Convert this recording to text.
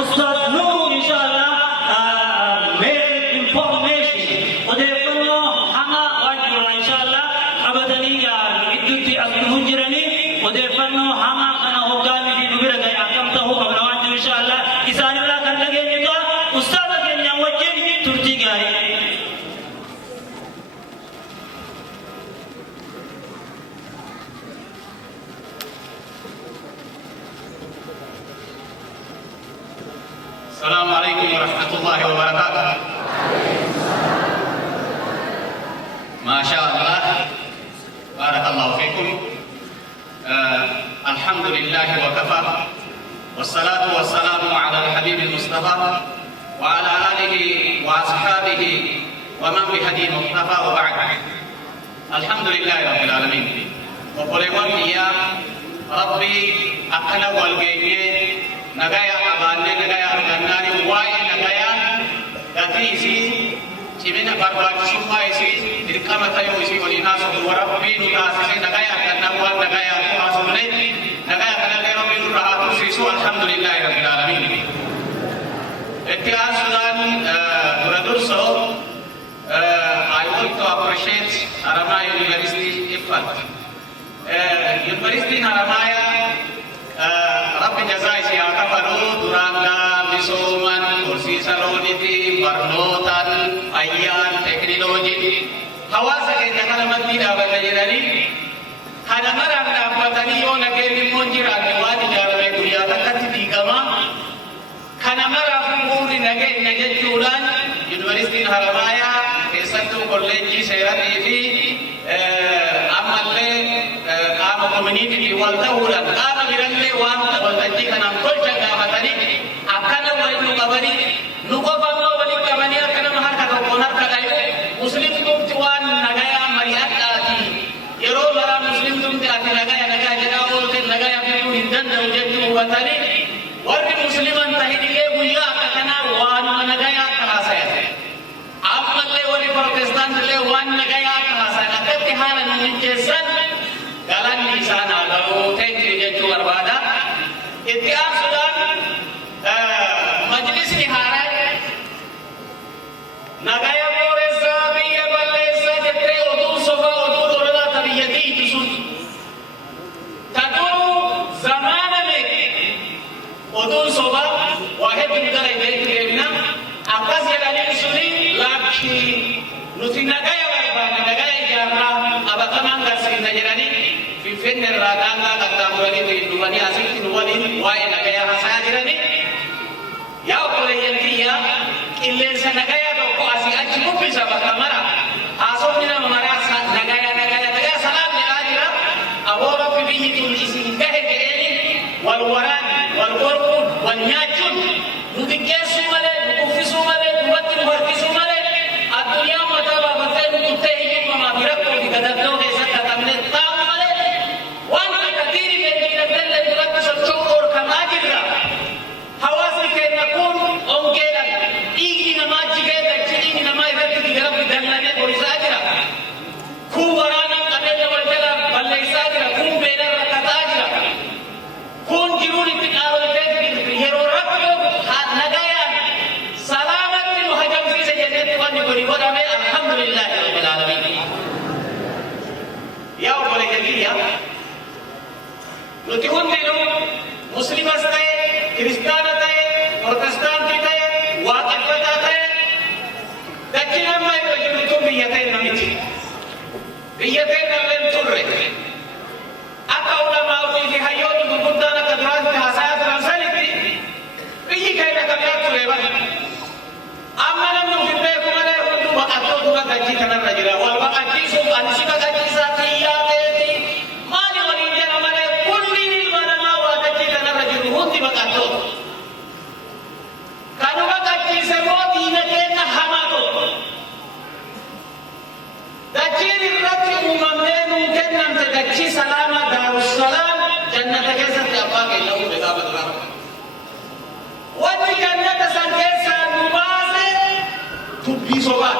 Ustaz Nur inshallah mail information odeeffannoo hamaa waan jiru inshallah qabatanii gidduutti as dhufuun jiranii odeeffannoo hamaa kana hoggaanii fi dubira gahe akkam ta'uu qabna waan jiru inshallah isaanirraa kan dhageenyu ta'a ustaaza keenyaan wajjin turtii gaarii. السلام عليكم ورحمة الله وبركاته. ما شاء الله بارك الله فيكم. الحمد لله وكفى والصلاة والسلام على الحبيب المصطفى وعلى آله وأصحابه ومن بهدي مقتفى وبعد. الحمد لله رب العالمين. وقلوا يا ربي أقنا والجيني نجايا أباني نجايا أرجاني واي نجايا داتيسي cimina barbaachisummaa isii dirqama ta'uu isii waliin haasofnu warabbii nu taasise nagaya arganna waan nagaya nu haasofne nagaya kanallee rabbii nurra haa tursiisu alhamdulillahi rabbil aalamiin. Itti aansuudhaan dura dursoo I want to appreciate Haramaya University Ifat. University Haramaya Rabbi jazaa isii haa kafalu duraangaa misooman horsiisa looniti barnootan ayyaan teknoloojii hawaasa keenya kana maddii dhaabata jedhanii kana maraan dhaabbatanii yoo nageenyi immoo jiraanne waan ijaarame guyyaa takkatti diigama kana maraaf bu'uurri nageenya jechuudhaan yuunivarsiitiin Haramaayaa keessattuu kolleejjii seeratii fi ammallee qaama koominiitiitiin wal ta'uudhaan qaama birallee waan waltajjii kanaan tolcha gaafatanii akkana waliin nu qabanii nu qofammoo waliin qabanii akka nama harka tokkoon harka dhayu muslimtumti waan nagayaa mari'adhaati yeroo maraa muslimtumti ati nagaya jedhaa oolte nagaya fiduu hin danda'u jechuu hubatanii warri musliman tahidillee guyyaa akka kanaa waanuma nagayaa akka haasayan ammallee warri protestaantillee waan nagayaa akka haasayan akkatti haala nu mijjeessan galanni isaan haa galuu ta'e jechuu barbaada. Itti aansuudhaan majlisni haaraa nagaya booressaa biyya balleessaa jettee oduu sobaa oduu dhoolaa ta biyya diitu sun ta duruu zamaana meeqe oduun sobaa waa hedduu gara ibeetti deemna akkas jedhanii suni lakkii nuti nagaya barbaanne nagaya ijaarraa abatamaan garsiisna jedhanii finfinne irraa daangaa qaxxaamuranii dhufanii asitti nu waliin waa'ee nagayaa haasaa jiranii yaa obboleeyyan kiyya qilleensa nagayaa tokko asii achi bubbisa bakka mara haasofni nama maraa nagayaa salaam jedhaa jira aboo rabbi biyyi tun isin gahe jedheeni wal waraani wal gorkuun wal nyaachuun nu xiqqeessuu malee nu kuffisuu malee dubbatti nu harkisuu malee addunyaa mataa baafattee nu tuttee hiyyummamaa fi rakkoo fi gadadoo keessatti hatamne taa'u malee waan akka diini beekiidhafellee duratti socho'uu dhorkamaa jirra. Hawaasni keenya kun ongeedhaan dhiigni namaa jigee dachi dhiigni namaa irratti digarabbi dallanee borisaa jira. Kun waraanaan qabeenya wal jalaa balleessaa jira. Kun beelaan rakkataa jira. Kun jiruun itti dhaabatee yeroo rakkoo nagayaan salaamatti nu hajamsiise jennetti wanni kuni godhame alhamdulillahi rabbil aalamiin. Yaa obboleeyya kiyya nuti hundinuu muslimas ta'e kiristaana ta'e protestaantii ta'e waaqeffataa ta'e dachii amma irra jirtu biyya ta'e namiti biyya ta'e nalleen turre akka ulamaa ofii fi hayyoonni gurguddaan akka duraatti haasayaa turan sanitti biyyi keenya kabiraa ture bane amma namni ofin beeku malee hunduu baqattootuma dachii kanarra jira wal baqachiisuuf ani si baqachiisaa xiyyaa ta'eeti maali waliin jala malee kulliin ilma namaa waa dachii kanarra jiru hundi baqattoota kanu baqachiise moo diina keenya hamaa tokko dachiin irratti uumamnee nuu kennamte dachii salaamaa daarussalaam jannata keessatti abbaa keenya uume gaafa duraa wanni jannata san keessaa nu baase tubbii sobaa